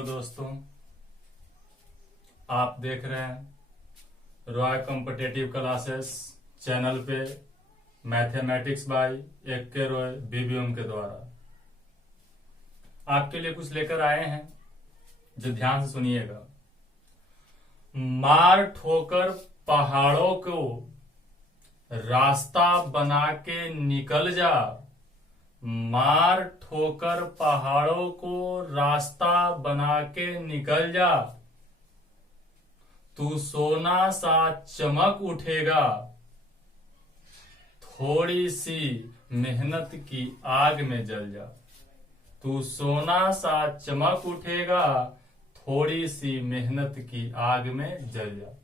Hello दोस्तों, आप देख रहे हैं रॉय कॉम्पिटिटिव क्लासेस चैनल पे mathematics bye AK Roy BBM के द्वारा आपके लिए कुछ लेकर आए हैं जो ध्यान से सुनिएगा। मार ठोकर पहाड़ों को रास्ता बना के निकल जा, मार ठोकर पहाड़ों को रास्ता बना के निकल जा, तू सोना सा चमक उठेगा, थोड़ी सी मेहनत की आग में जल जा। तू सोना सा चमक उठेगा, थोड़ी सी मेहनत की आग में जल जा।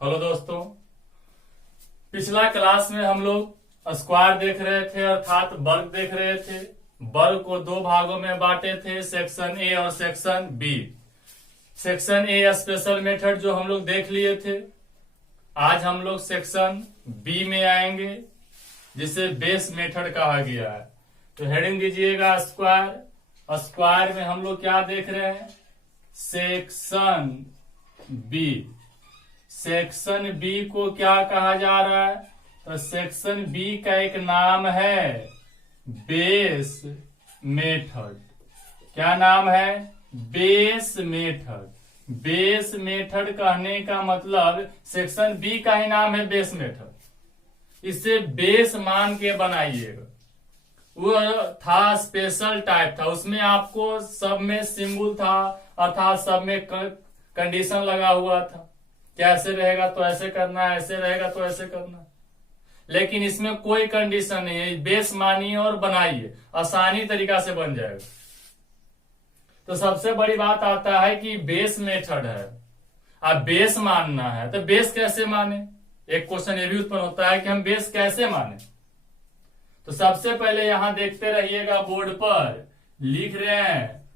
हेलो दोस्तों, पिछला क्लास में हम लोग स्क्वायर देख रहे थे, अर्थात वर्ग देख रहे थे। वर्ग को दो भागों में बांटे थे, सेक्शन ए और section B. Section A special method जो हम लोग देख लिए थे, आज हम लोग सेक्शन बी में आएंगे जिसे बेस मेथड कहा गया है। तो हेडिंग दीजिएगा स्क्वायर। स्क्वायर में हम लोग क्या देख रहे हैं? Section B. सेक्शन बी को क्या कहा जा रहा है? तो सेक्शन बी का एक नाम है बेस मेथड। क्या नाम है? Base method. बेस मेथड कहने का मतलब सेक्शन बी का ही नाम है बेस मेथड। इसे बेस मान के बनाइएगा। वो था स्पेशल टाइप था, उसमें आपको सब में सिंबल था, अर्थात सब में कंडीशन लगा हुआ था। कैसे रहेगा तो ऐसे करना है, ऐसे रहेगा तो ऐसे करना है। लेकिन इसमें कोई कंडीशन नहीं है। बेस मानिए और बनाइए, आसानी तरीका से बन जाएगा। तो सबसे बड़ी बात आता है कि बेस मेथड है, अब बेस मानना है तो बेस कैसे माने। एक क्वेश्चन ये भी उत्पन्न होता है कि हम बेस कैसे माने। तो सबसे पहले यहां देखते रहिएगा, बोर्ड पर लिख रहे हैं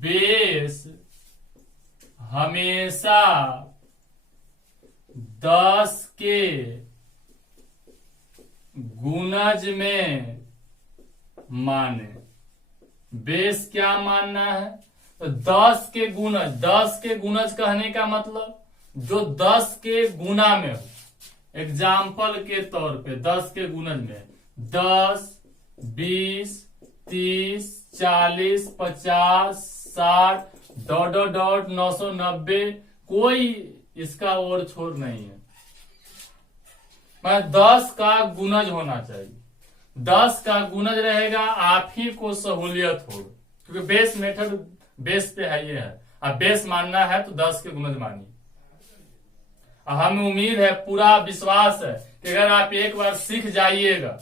बेस हमेशा 10 के गुणज में माने। बेस क्या मानना है? तो 10 के गुणज। 10 के गुणज कहने का मतलब जो 10 के गुना में हो। एग्जाम्पल के तौर पे 10 के गुणज में 10, 20, 30, 40, 50, 60, ... 990, कोई इसका और छोर नहीं है। मैं 10 का गुणज होना चाहिए। 10 का गुणज रहेगा, आप ही को सहूलियत होगी, क्योंकि बेस मेथड बेस पे है। ये है, अब बेस मानना है तो 10 के गुणज मानिए। हमें उम्मीद है, पूरा विश्वास है कि अगर आप एक बार सीख जाइएगा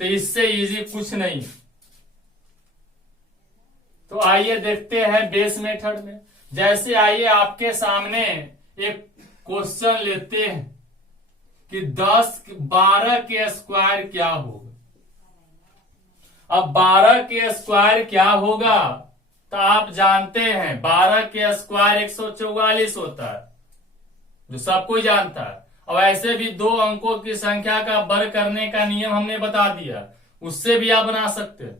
तो इससे इजी कुछ नहीं। तो आइए देखते हैं बेस मेथड में। जैसे आइए आपके सामने एक क्वेश्चन लेते हैं कि 12 के स्क्वायर क्या होगा। अब 12 के स्क्वायर क्या होगा तो आप जानते हैं 12 के स्क्वायर 144 होता है, जो सब कोई जानता है। और ऐसे भी 2 अंकों की संख्या का वर्ग करने का नियम हमने बता दिया, उससे भी आप बना सकते हैं।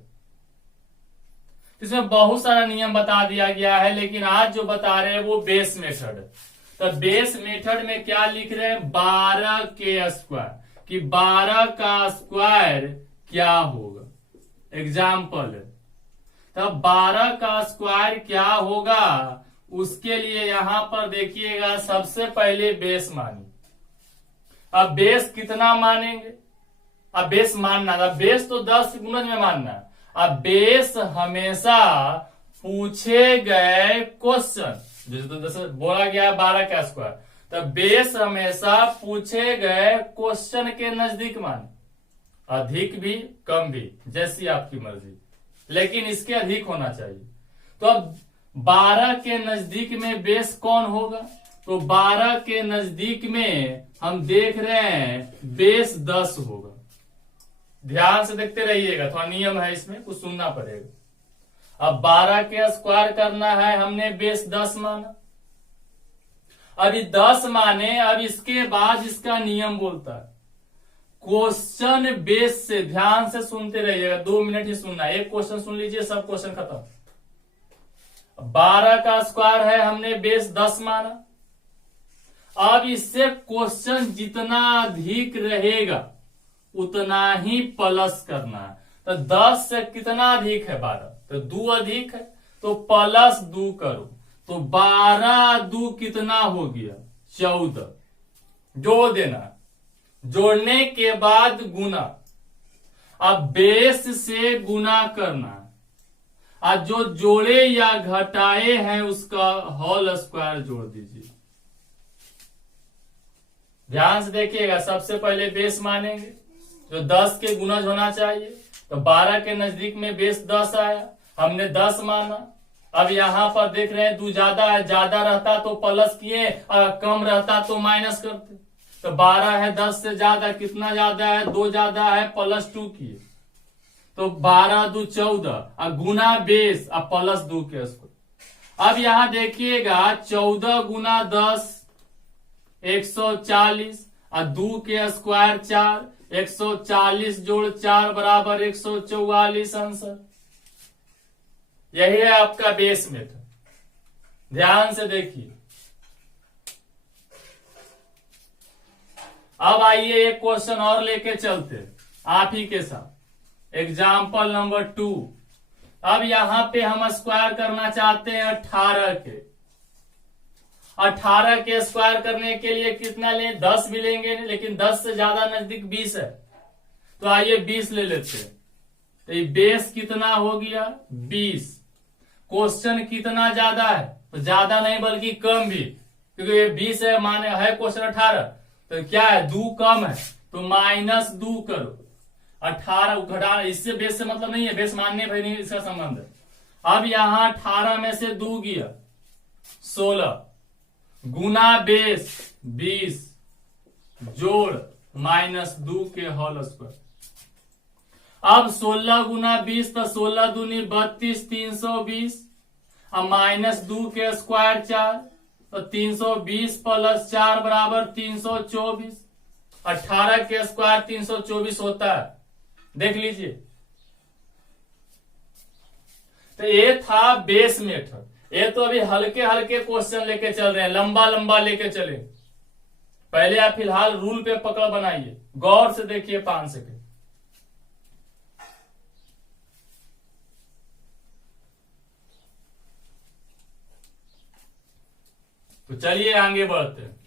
इसमें बहुत सारा नियम बता दिया गया है, लेकिन आज जो बता रहे हैं वो बेस मेथड है। तो बेस मेथड में क्या लिख रहे हैं? 12 के स्क्वायर, कि 12 का स्क्वायर क्या होगा। एग्जाम्पल है, तब 12 का स्क्वायर क्या होगा, उसके लिए यहां पर देखिएगा, सबसे पहले बेस मानिए। अब बेस कितना मानेंगे? अब बेस मानना, अब बेस तो 10 गुणज में मानना है। अब बेस हमेशा पूछे गए क्वेश्चन, जैसे बोला गया 12 का स्क्वायर, तो बेस हमेशा पूछे गए क्वेश्चन के नजदीक माने। अधिक भी कम भी, जैसी आपकी मर्जी, लेकिन इसके अधिक होना चाहिए। तो अब 12 के नजदीक में बेस कौन होगा? तो 12 के नजदीक में हम देख रहे हैं बेस 10 होगा। ध्यान से देखते रहिएगा, थोड़ा नियम है इसमें, कुछ सुनना पड़ेगा। अब 12 के स्क्वायर करना है, हमने बेस 10 माना। अभी 10 माने, अब इसके बाद इसका नियम बोलता है क्वेश्चन बेस से। ध्यान से सुनते रहिएगा, 2 मिनट ही सुनना है। एक क्वेश्चन सुन लीजिए, सब क्वेश्चन खत्म। 12 का स्क्वायर है, हमने बेस 10 माना। अब इससे क्वेश्चन जितना अधिक रहेगा उतना ही प्लस करना है। तो 10 से कितना अधिक है? 12, तो 2 अधिक है, तो प्लस 2 करो। तो 12 2 कितना हो गया? 14। जोड़ देना, जोड़ने के बाद गुना। अब बेस से गुना करना, और जो जोड़े या घटाए हैं उसका होल स्क्वायर जोड़ दीजिए। ध्यान से देखिएगा, सबसे पहले बेस मानेंगे जो 10 के गुणज होना चाहिए। तो 12 के नजदीक में बेस 10 आया, हमने 10 माना। अब यहां पर देख रहे हैं 2 ज्यादा है, ज्यादा रहता तो प्लस किए और कम रहता तो माइनस करते। तो 12 है 10 से ज्यादा, कितना ज्यादा है? 2 ज्यादा है, प्लस 2 किए। तो 12 2 14 और गुना बेस और प्लस 2 के स्क्वायर। अब यहां देखिएगा 14 गुना 10 140 और 2 के स्क्वायर 4, 140 जोड़ 4 बराबर 144 आंसर। यही है आपका बेस मेथड। ध्यान से देखिए। अब आइए एक क्वेश्चन और लेके चलते आप ही के साथ। Example number 2। अब यहां पे हम स्क्वायर करना चाहते हैं 18 के। 18 के स्क्वायर करने के लिए कितना लें? 10 भी लेंगे, लेकिन 10 से ज्यादा नजदीक 20 है, तो आइए 20 ले लेते हैं। तो ये बेस कितना हो गया? 20। क्वेश्चन कितना ज्यादा है? तो ज्यादा नहीं बल्कि कम भी, क्योंकि ये 20 है, माने है क्वेश्चन 18, तो क्या है? 2 कम है, तो -2 करो। 18 घटा, इससे बेस से मतलब नहीं है, बेस मानने भाई नहीं इसका संबंध है। अब यहां 18 में से 2 गया 16 गुना बेस 20 जोड़ -2 के होल स्क्वायर। अब 16 गुना 20 तो 16 दूनी 32 320 और -2 के स्क्वायर 4, तो 320 प्लस 4 बराबर 324। 18 के स्क्वायर 324 होता है, देख लीजिए। तो ये था बेस मेथड। ये तो अभी हल्के हल्के क्वेश्चन लेके चल रहे हैं, लंबा लंबा लेके चले। पहले आप फिलहाल रूल पे पकड़ बनाइए, गौर से देखिए 5 सेकेंड। तो चलिए आगे बढ़ते हैं।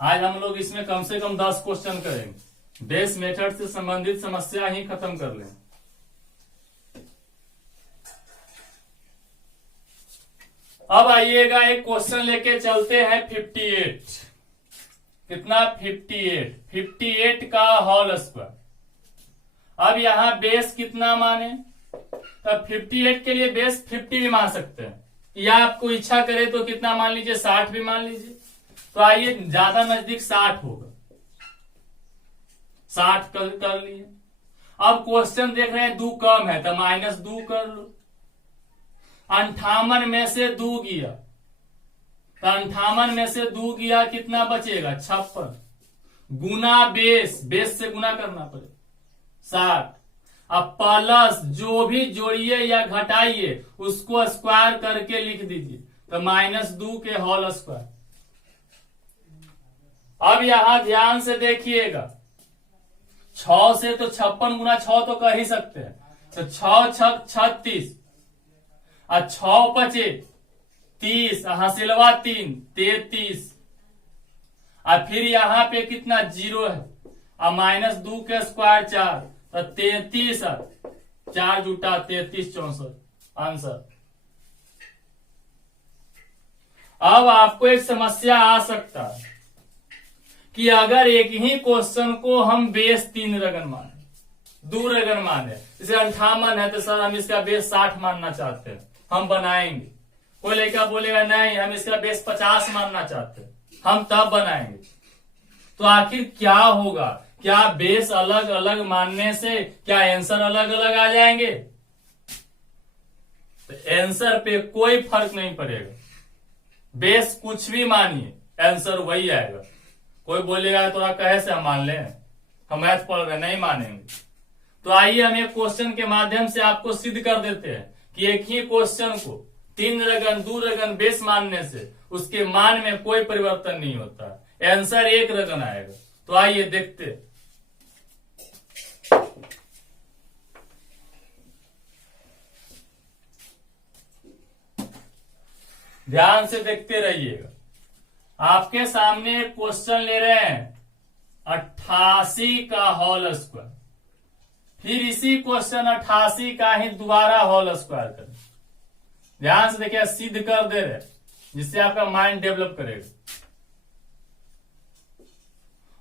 आज हम लोग इसमें कम से कम 10 क्वेश्चन करेंगे। बेस मेथड से संबंधित समस्या ही खत्म कर लें। अब आइएगा एक क्वेश्चन लेके चलते हैं 58। कितना? 58 का होल स्क्वायर। अब यहां बेस कितना माने? तब 58 के लिए बेस 50 भी मान सकते हैं, या आपको इच्छा करे तो कितना मान लीजिए? 60 भी मान लीजिए। तो आइए ज्यादा नजदीक 60 होगा, 60 कर लिए। अब क्वेश्चन देख रहे हैं 2 कम है, तो -2 कर लो। 58 में से 2 गया, तो 58 में से 2 गया, कितना बचेगा? 56 गुना बेस से गुना करना पड़ेगा 60। अब प्लस जो भी जोड़िए या घटाइए उसको स्क्वायर करके लिख दीजिए, तो -2 के होल स्क्वायर। अब यहां ध्यान से देखिएगा, 6 से तो 56 गुना 6 तो कर ही सकते हैं, तो 6 6 36 और 6 बचे 30, हासिलवा 3 33, और फिर यहां पे कितना? 0 है, और -2 के स्क्वायर 4, तो 33, 4 जुटा 33 64 आंसर। अब आपको एक समस्या आ सकता है कि अगर एक ही क्वेश्चन को हम बेस 3 रगन माने, 2 रगन माने, जैसे 58 है तो सर हम इसका बेस 60 मानना चाहते हैं, हम बनाएंगे। कोई लड़का बोलेगा नहीं हम इसका बेस 50 मानना चाहते हैं, हम तब बनाएंगे। तो आखिर क्या होगा? क्या बेस अलग अलग मानने से क्या आंसर अलग अलग आ जाएंगे? तो आंसर पे कोई फर्क नहीं पड़ेगा, बेस कुछ भी मानिए आंसर वही आएगा। कोई बोलेगा थोड़ा कहे से हम मान लें, हम मैथ पढ़ रहे, नहीं मानेंगे। तो आइए हम एक क्वेश्चन के माध्यम से आपको सिद्ध कर देते हैं कि एक ही क्वेश्चन को 3 रगन 2 रगन बेस मानने से उसके मान में कोई परिवर्तन नहीं होता, आंसर 1 रगन आएगा। तो आइए देखते। ध्यान से देखते रहिएगा। आपके सामने एक क्वेश्चन ले रहे हैं 88 का होल स्क्वायर, फिर इसी क्वेश्चन 88 का ही दोबारा होल स्क्वायर करें। ध्यान से देखिए, सिद्ध कर दे रहे, जिससे आपका माइंड डेवलप करेगा।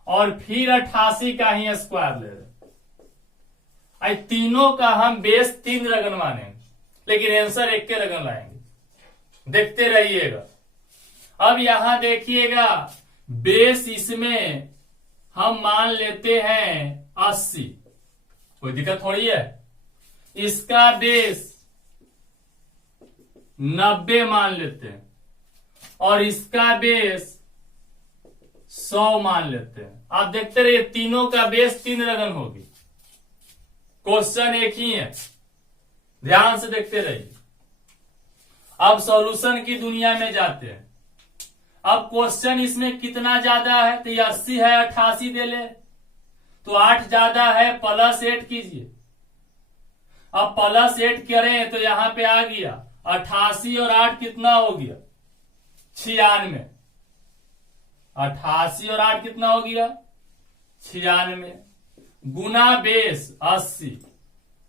और फिर 88 का ही स्क्वायर ले रहे। तीनों का हम बेस 3 रगन मानेंगे, लेकिन आंसर 1 के रगन लाएंगे। देखते रहिएगा। अब यहां देखिएगा, बेस इसमें हम मान लेते हैं 80, कोई दिक्कत थोड़ी है। इसका बेस 90 मान लेते हैं और इसका बेस 100 मान लेते हैं। आप देखते रहिए, तीनों का बेस 3 रगन होगी। क्वेश्चन एक ही है, ध्यान से देखते रहिए। अब सॉल्यूशन की दुनिया में जाते हैं। अब क्वेश्चन इसमें कितना ज्यादा है, तो ये 80 है, 88 दे ले, तो 8 ज्यादा है, +8 कीजिए। अब +8 करें तो यहां पे आ गया 88 और 8 कितना हो गया, 96। 88 और 8 कितना हो गया, 96 गुना बेस 80।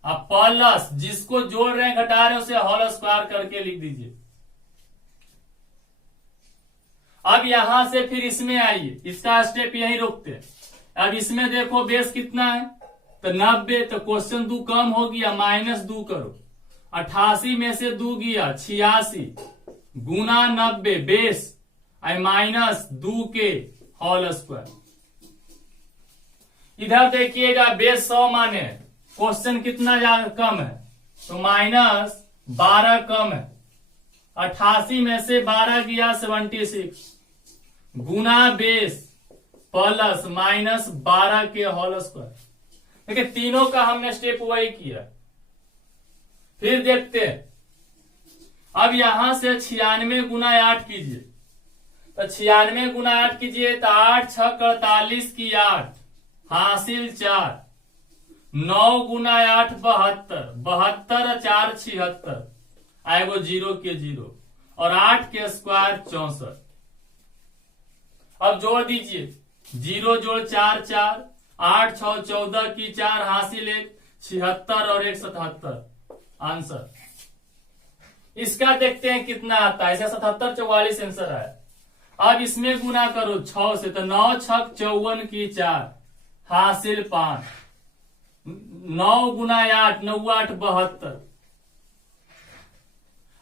अब प्लस, जिसको जोड़ रहे हैं घटा रहे हैं उसे होल स्क्वायर करके लिख दीजिए। अब यहां से फिर इसमें आइए, इसका स्टेप यहीं रोकते हैं। अब इसमें देखो बेस कितना है, तो 90, तो क्वेश्चन 2 कम हो गया, -2 करो। 88 में से 2 गया 86 गुना 90 बेस -2 के होल स्क्वायर। इधर देखिएगा, बेस 100 माने, क्वेश्चन कितना ज्यादा कम है, तो -12 कम है। 88 में से 12 गया 76 गुना बेस प्लस -12 के होल स्क्वायर। देखिए, तीनों का हमने स्टेप वही किया। फिर देखते हैं। अब यहां से 96 गुना 8 कीजिए, तो 96 गुना 8 कीजिए, तो 8 6 48 की 8 हासिल 4। 9 गुना 8 72, 72 4 76, आएगो 0 के 0, और 8 के स्क्वायर 64। अब जोड़ दीजिए, 0 जोड़ 4 4, 8 6 14 की 4 हासिल 1, 76 और 1 77 आंसर। इसका देखते हैं कितना आता है। ऐसा 77 44 आंसर है। अब इसमें गुना करो 6 से, तो 9 6 54 की 4 हासिल 5। 9 गुना 8 9 8 72।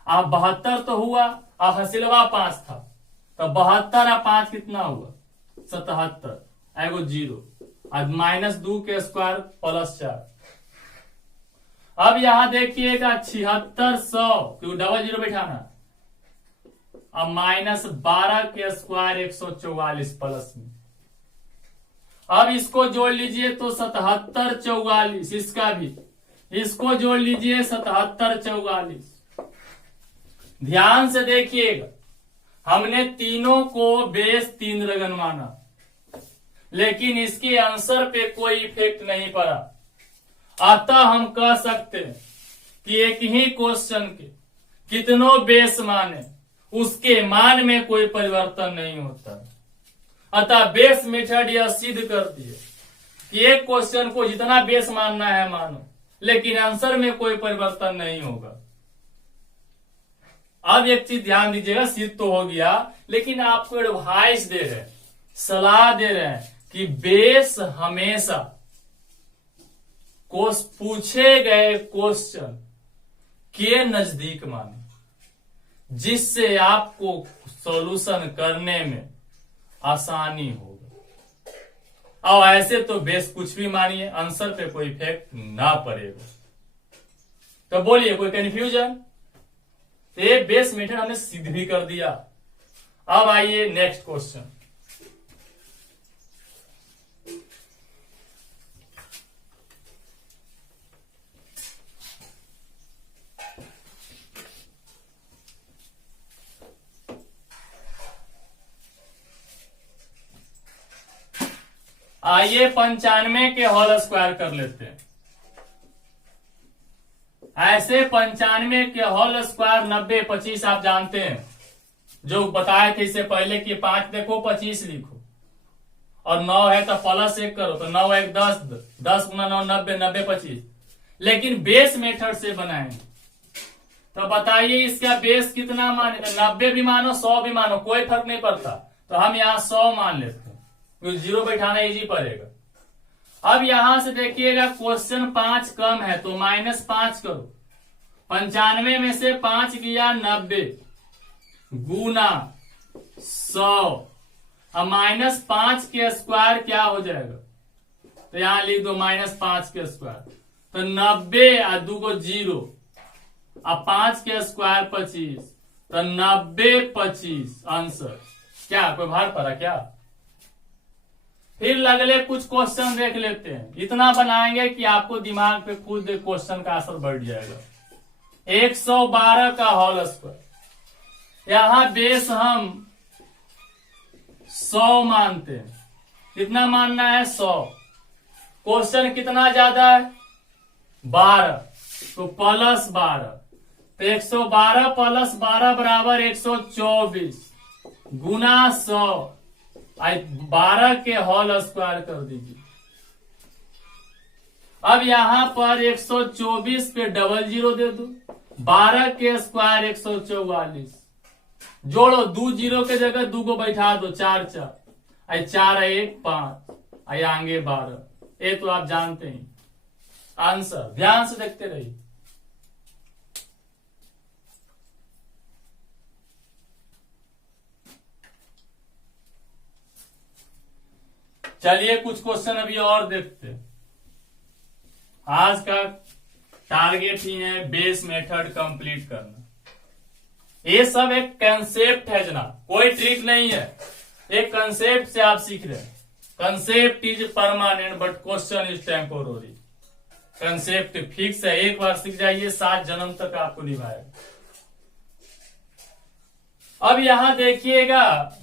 अब 72 तो हुआ, अब हासिलवा 5 था, तो 72 और 5 कितना हुआ, 77, आएगो 0, अब -2 के स्क्वायर +4। अब यहां देखिएगा 76 100, क्योंकि डबल 0 बैठाना। अब -12 के स्क्वायर 144 प्लस में। अब इसको जोड़ लीजिए तो 77 44, इसका भी इसको जोड़ लीजिए 77 44। ध्यान से देखिएगा, हमने तीनों को बेस 3 रगन माना, लेकिन इसके आंसर पे कोई इफेक्ट नहीं पड़ा। अतः हम कह सकते हैं कि एक ही क्वेश्चन के कितनों बेस माने, उसके मान में कोई परिवर्तन नहीं होता। अतः बेस मेथड यह सिद्ध करती है कि एक क्वेश्चन को जितना बेस मानना है मानो, लेकिन आंसर में कोई परिवर्तन नहीं होगा। अब एक चीज ध्यान दीजिएगा, सिद्ध तो हो गया, लेकिन आपको एडवाइस दे रहे हैं, सलाह दे रहे हैं कि बेस हमेशा पूछे गए क्वेश्चन के नजदीक माने, जिससे आपको सॉल्यूशन करने में आसानी होगा। और ऐसे तो बेस कुछ भी मानिए, आंसर पे कोई इफेक्ट ना पड़ेगा। तो बोलिए, कोई कंफ्यूजन? ये बेस मेथड हमने सिद्ध भी कर दिया। अब आइए नेक्स्ट क्वेश्चन। आइए 95 के होल स्क्वायर कर लेते हैं। ऐसे 95 के होल स्क्वायर 90 25 आप जानते हैं, जो बताए थे इससे पहले कि 5 देखो 25 लिखो और 9 है तो प्लस 1 करो, तो 9 1 10, 10 गुना 9 90, 90 25। लेकिन बेस मेथड से बनाएंगे तो बताइए इसका बेस कितना माने, 90 भी मानो 100 भी मानो, कोई फर्क नहीं पड़ता। तो हम यहाँ 100 मान लेते हैं क्योंकि जीरो बैठाना इजी पड़ेगा। अब यहां से देखिएगा क्वेश्चन 5 कम है तो -5 करो। 95 में से 5 गया 90 गुना 100, अब -5 के स्क्वायर क्या हो जाएगा, तो यहां लिख दो -5 के स्क्वायर, तो 90 और 2 को 0, अब 5 के स्क्वायर 25, तो 90 25 आंसर। क्या कोई भार पड़ा क्या? फिर अगले कुछ क्वेश्चन देख लेते हैं। इतना बनाएंगे कि आपको दिमाग पे खुद क्वेश्चन का असर बढ़ जाएगा। 112 का होल स्क्वायर, यहां बेस हम 100 मानते हैं। कितना मानना है? 100। क्वेश्चन कितना ज्यादा है? 12, तो प्लस 12, तो 112 प्लस 12 बराबर 124 गुना 100, 12 के होल स्क्वायर कर दीजिए। अब यहां पर 124 पे डबल जीरो दे दो, 12 के स्क्वायर 144, जोड़ो 2 जीरो के जगह 2 को बैठा दो, 4 4, आई 4 1 5, आई आगे 12। ये तो आप जानते हैं आंसर। ध्यान से देखते रहिए। चलिए कुछ क्वेश्चन अभी और देखते हैं। आज का टारगेट ही है बेस मेथड कंप्लीट करना। ये सब एक कंसेप्ट है जनाब, कोई ट्रिक नहीं है। एक कंसेप्ट से आप सीख रहे हैं। Concept is permanent but question is temporary. Concept fix है, एक बार सीख जाइए 7 जन्म तक आपको निभाएगा। अब यहां देखिएगा,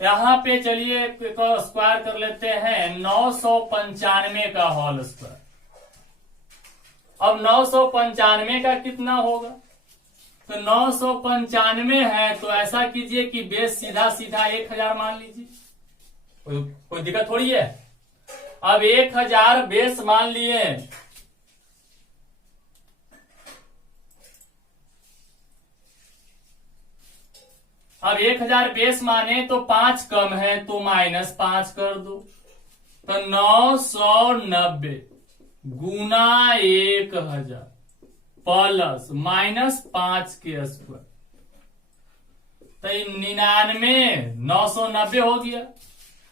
यहां पे चलिए स्क्वायर कर लेते हैं 995 का होल स्क्वायर। अब 995 का कितना होगा, तो 995 है तो ऐसा कीजिए कि बेस सीधा सीधा 1000 मान लीजिए, कोई दिक्कत थोड़ी है। अब 1000 बेस मान लिए, अब 1000 बेस माने तो 5 कम है तो -5 कर दो, तो 990 गुना 1000 प्लस -5 के स्क्वायर, तो 99 990 हो गया।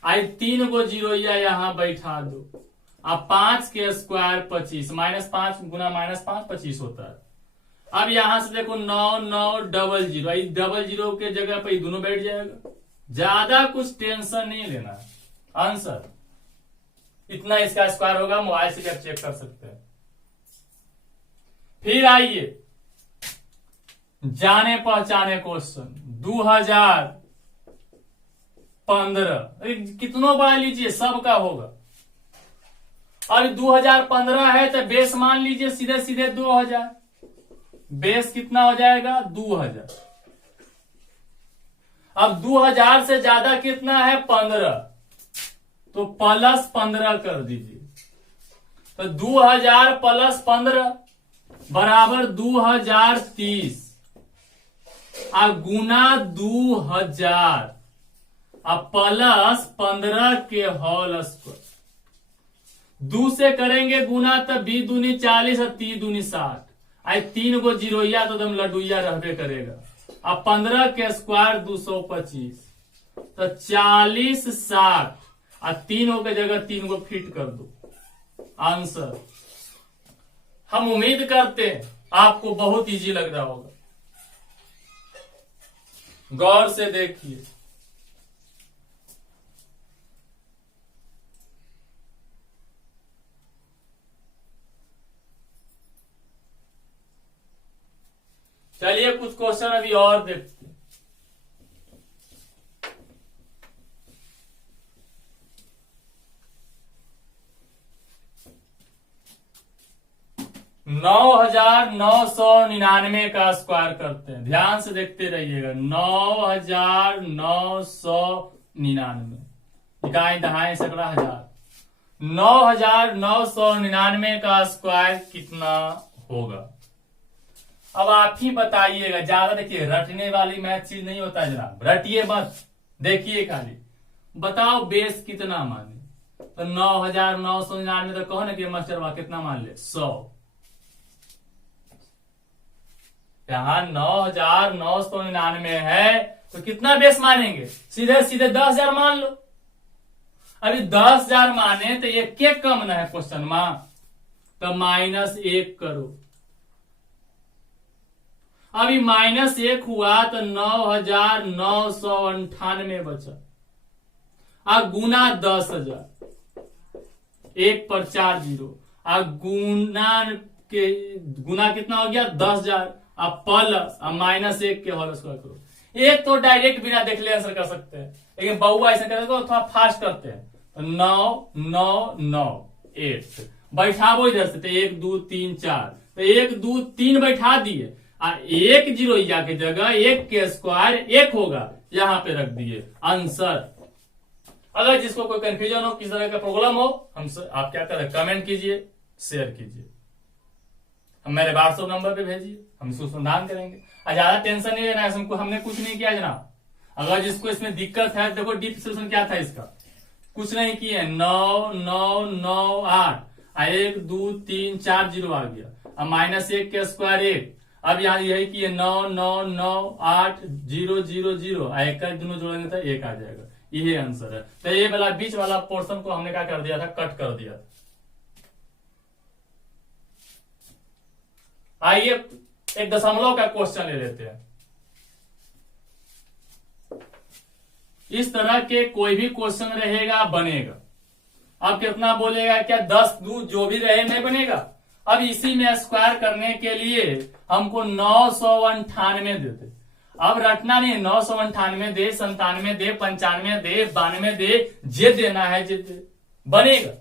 आई 3 को जीरो यहां बैठा दो, अब 5 के स्क्वायर 25, -5 गुना -5 25 होता है। अब यहां से देखो 9 9 डबल जीरो, डबल जीरो के जगह पे दोनों बैठ जाएगा। ज्यादा कुछ टेंशन नहीं लेना। आंसर इतना इसका स्क्वायर होगा, मोबाइल से भी आप चेक कर सकते हैं। फिर आइए जाने पहचाने क्वेश्चन 2015, कितनों बड़ा लीजिए सबका होगा। अब 2015 है तो बेस मान लीजिए सीधे सीधे 2000, बेस कितना हो जाएगा 2000। अब 2000 से ज्यादा कितना है 15, तो प्लस 15 कर दीजिए, तो 2000 प्लस 15 बराबर 2030, और गुना 2000 अब प्लस 15 के होल स्क्वायर। 2 से करेंगे गुना तो 20 दूनी 40 और 30 दूनी 60, आई 3 को जीरोया तो एकदम लडुइया रहबे करेगा। अब 15 के स्क्वायर 225, तो 40 60 और 3 के जगह 3 को फिट कर दो। आंसर हम उम्मीद करते हैं आपको बहुत इजी लग रहा होगा। गौर से देखिए, चलिए कुछ क्वेश्चन अभी और देखते हैं। 9,999 का स्क्वायर करते हैं। ध्यान से देखते रहिएगा। 9,999 इकाई दहाई सैकड़ा हजार। 9,999 का स्क्वायर कितना होगा? अब आप ही बताइएगा। ज्यादा देखिए, रटने वाली मैथ चीज नहीं होता है जनाब, रटिए मत, देखिए खाली बताओ बेस कितना माने। तो 9,999 तो कहो ना कि मास्टर वाह कितना मान ले, 100। यहां 9,999 है तो कितना बेस मानेंगे? सीधे सीधे 10,000 मान लो। अभी 10,000 माने तो ये के कम ना है क्वेश्चन में, तो -1 करो। अभी -1 हुआ तो 9,998 बचा। अब गुना 10,000, 1 पर 4 जीरो। अब गुना कितना हो गया? 10,000। अब प्लस अब -1 के होल स्क्वायर करो। एक तो डायरेक्ट बिना देख ले आंसर कर सकते हैं, लेकिन बहुआ ऐसा करें तो थोड़ा फास्ट करते हैं। तो 9 9 9 8 बैठाबो इधर से, तो 1 2 3 4, तो 1 2 3 बैठा दिए। एक जीरोइया की जगह 1 के स्क्वायर 1 होगा, यहां पे रख दिए आंसर। अगर जिसको कोई कंफ्यूजन हो, किस तरह का प्रॉब्लम हो, आप क्या करें, कमेंट कीजिए, शेयर कीजिए, हम मेरे व्हाट्सएप नंबर पे भेजिए, हम इसको समाधान करेंगे। ज्यादा टेंशन नहीं लेना है, हमने कुछ नहीं किया जनाब। अगर जिसको इसमें दिक्कत है, देखो डीप सोल्यूशन क्या था इसका, कुछ नहीं किए। 9 9 9 8, 1 2 3 4 जीरो आ गया। अब -1 के स्क्वायर 1। अब यहाँ यही किए 9 9 9 8 0 0 0, एक का दोनों जोड़ेंगे तो 1 आ जाएगा। यही आंसर है। तो ये वाला बीच वाला पोर्शन को हमने क्या कर दिया था, कट कर दिया था। आइए एक दशमलव का क्वेश्चन ले लेते हैं। इस तरह के कोई भी क्वेश्चन रहेगा बनेगा। अब कितना बोलेगा, क्या 10 2 जो भी रहे नहीं बनेगा। अब इसी में स्क्वायर करने के लिए हमको 998 देते। अब रटना नहीं, 998 दे, 97 दे, 95 दे, 92 दे, जे देना है जे दे, बनेगा।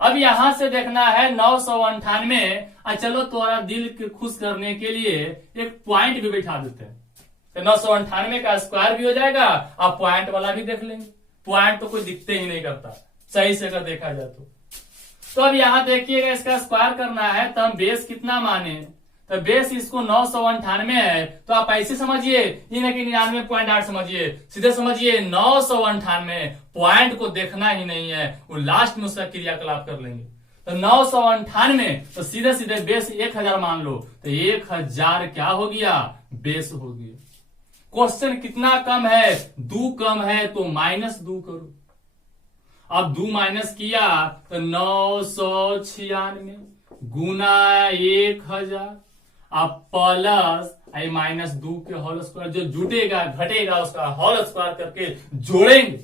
अब यहां से देखना है 998। चलो थोड़ा दिल के खुश करने के लिए एक पॉइंट भी बैठा देते हैं, तो 998 का स्क्वायर भी हो जाएगा। आप पॉइंट वाला भी देख लेंगे। पॉइंट तो कोई दिखते ही नहीं करता सही से अगर देखा जाए तो अब यहां देखिएगा, इसका स्क्वायर करना है तो हम बेस कितना माने, तो बेस इसको 998 है, तो आप ऐसे समझिए, ये नहीं कि 99.8 समझिए, सीधे समझिए 998। पॉइंट को देखना ही नहीं है, वो लास्ट में उसका क्रियाकलाप कर लेंगे। तो 998, तो सीधे सीधे बेस 1000 मान लो, तो 1000 क्या हो गया, बेस हो गया। क्वेश्चन कितना कम है, 2 कम है, तो -2 करो। अब 2 माइनस किया तो 996 गुना 1000, अब प्लस -2 के होल स्क्वायर, जो जुटेगा घटेगा उसका होल स्क्वायर करके जोड़ेंगे।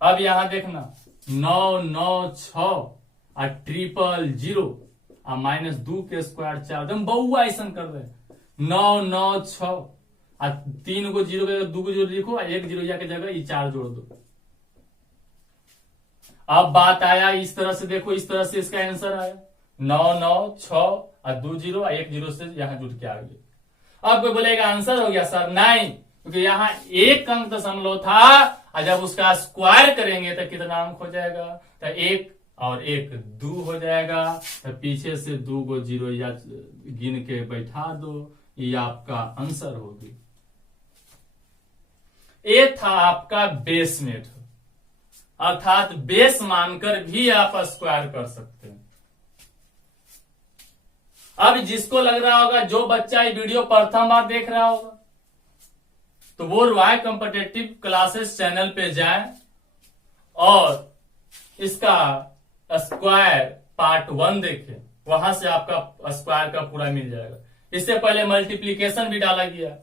अब यहां देखना 996 और 000 और -2 के स्क्वायर 4, एकदम बहुआ ऐसा कर रहे हैं। 996 और 3 को 0 के 2 को 0 लिखो, 1 जीरो के जगह ये 4 जोड़ दो। अब बात आया इस तरह से, देखो इस तरह से इसका आंसर आया 996 और 2 0 और 1 0 से यहां जुट के आ गया। अब कोई बोलेगा आंसर हो गया सर, नहीं, क्योंकि यहां 1 अंक दशमलव था, और जब उसका स्क्वायर करेंगे तो कितना अंक हो जाएगा, तो 1 और 1 2 हो जाएगा। तो पीछे से 2 को 0 या गिन के बैठा दो, ये आपका आंसर होगी। ये था आपका बेस मेथड, अर्थात बेस मानकर भी आप स्क्वायर कर सकते हैं। अब जिसको लग रहा होगा, जो बच्चा ये वीडियो प्रथम बार देख रहा होगा, तो वो रॉय कॉम्पिटिटिव क्लासेस चैनल पे जाए और इसका स्क्वायर पार्ट 1 देखें, वहां से आपका स्क्वायर का पूरा मिल जाएगा। इससे पहले मल्टीप्लीकेशन भी डाला गया,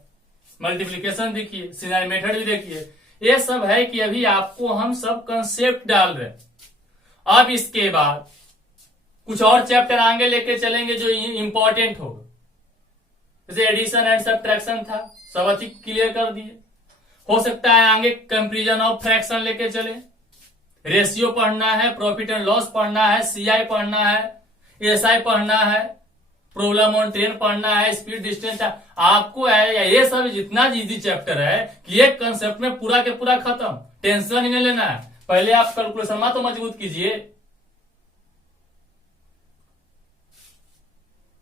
मल्टीप्लीकेशन देखिए, सिनारी मेथड भी देखिए। ये सब है कि अभी आपको हम सब कंसेप्ट डाल रहे हैं। अब इसके बाद कुछ और चैप्टर आगे लेके चलेंगे जो इंपॉर्टेंट होगा, जैसे एडिशन एंड सब्ट्रैक्शन था, सब अच्छी क्लियर कर दिए। हो सकता है आगे कंपैरिजन ऑफ फ्रैक्शन लेके चले, रेशियो पढ़ना है, प्रॉफिट एंड लॉस पढ़ना है, सीआई पढ़ना है, एसआई पढ़ना है, प्रॉब्लम ऑन ट्रेन पढ़ना है, स्पीड डिस्टेंस, आपको है ये सब जितना इजी चैप्टर है कि एक कंसेप्ट में पूरा के पूरा खत्म, टेंशन ही नहीं लेना है। पहले आप कैलकुलेशन में तो मजबूत कीजिए।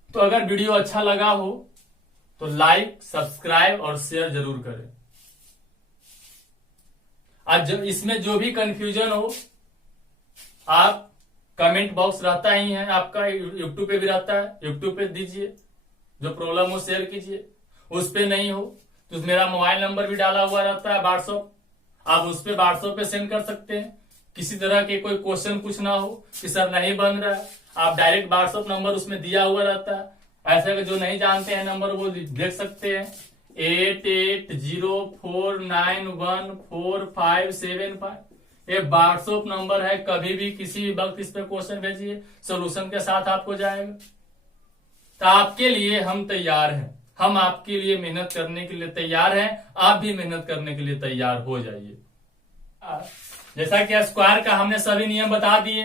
तो अगर वीडियो अच्छा लगा हो तो लाइक, सब्सक्राइब और शेयर जरूर करें। आज इसमें जो भी कंफ्यूजन हो आप कमेंट बॉक्स रहता ही है आपका, यूट्यूब पे भी रहता है, यूट्यूब पे दीजिए, जो प्रॉब्लम हो शेयर कीजिए। उस पे नहीं हो तो मेरा मोबाइल नंबर भी डाला हुआ रहता है व्हाट्सएप, आप उस पे व्हाट्सएप पे सेंड कर सकते हैं। किसी तरह के कोई क्वेश्चन पूछना हो कि सर नहीं बन रहा है, आप डायरेक्ट व्हाट्सएप नंबर उसमें दिया हुआ रहता है। ऐसे जो नहीं जानते हैं नंबर वो देख सकते हैं 8804914575। ये व्हाट्सएप नंबर है, कभी भी किसी भी वक्त इस पे क्वेश्चन भेजिए, सोल्यूशन के साथ आपको जाएगा। तो आपके लिए हम तैयार हैं, हम आपके लिए मेहनत करने के लिए तैयार हैं, आप भी मेहनत करने के लिए तैयार हो जाइए। जैसा कि स्क्वायर का हमने सभी नियम बता दिए,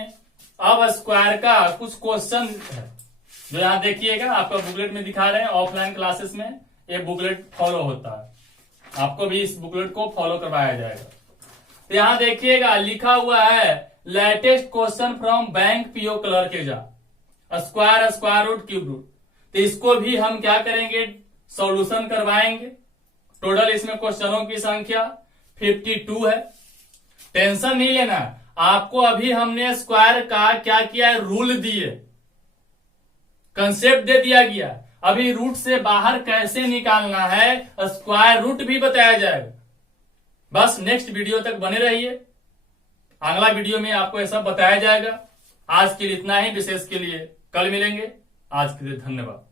अब स्क्वायर का कुछ क्वेश्चन है जो यहाँ देखिएगा, आपका बुकलेट में दिखा रहे हैं। ऑफलाइन क्लासेस में ये बुकलेट फॉलो होता है, आपको भी इस बुकलेट को फॉलो करवाया जाएगा। तो यहाँ देखिएगा लिखा हुआ है latest question from bank PO clerk exam, square square root cube root. तो इसको भी हम क्या करेंगे, सॉल्यूशन करवाएंगे। टोटल इसमें क्वेश्चनों की संख्या 52 है। टेंशन नहीं लेना, आपको अभी हमने स्क्वायर का क्या किया है, रूल दिए, कंसेप्ट दे दिया गया। अभी रूट से बाहर कैसे निकालना है स्क्वायर रूट भी बताया जाएगा। बस नेक्स्ट वीडियो तक बने रहिए, अगला वीडियो में आपको ऐसा बताया जाएगा। आज के लिए इतना ही, विशेष के लिए कल मिलेंगे। आज के लिए धन्यवाद।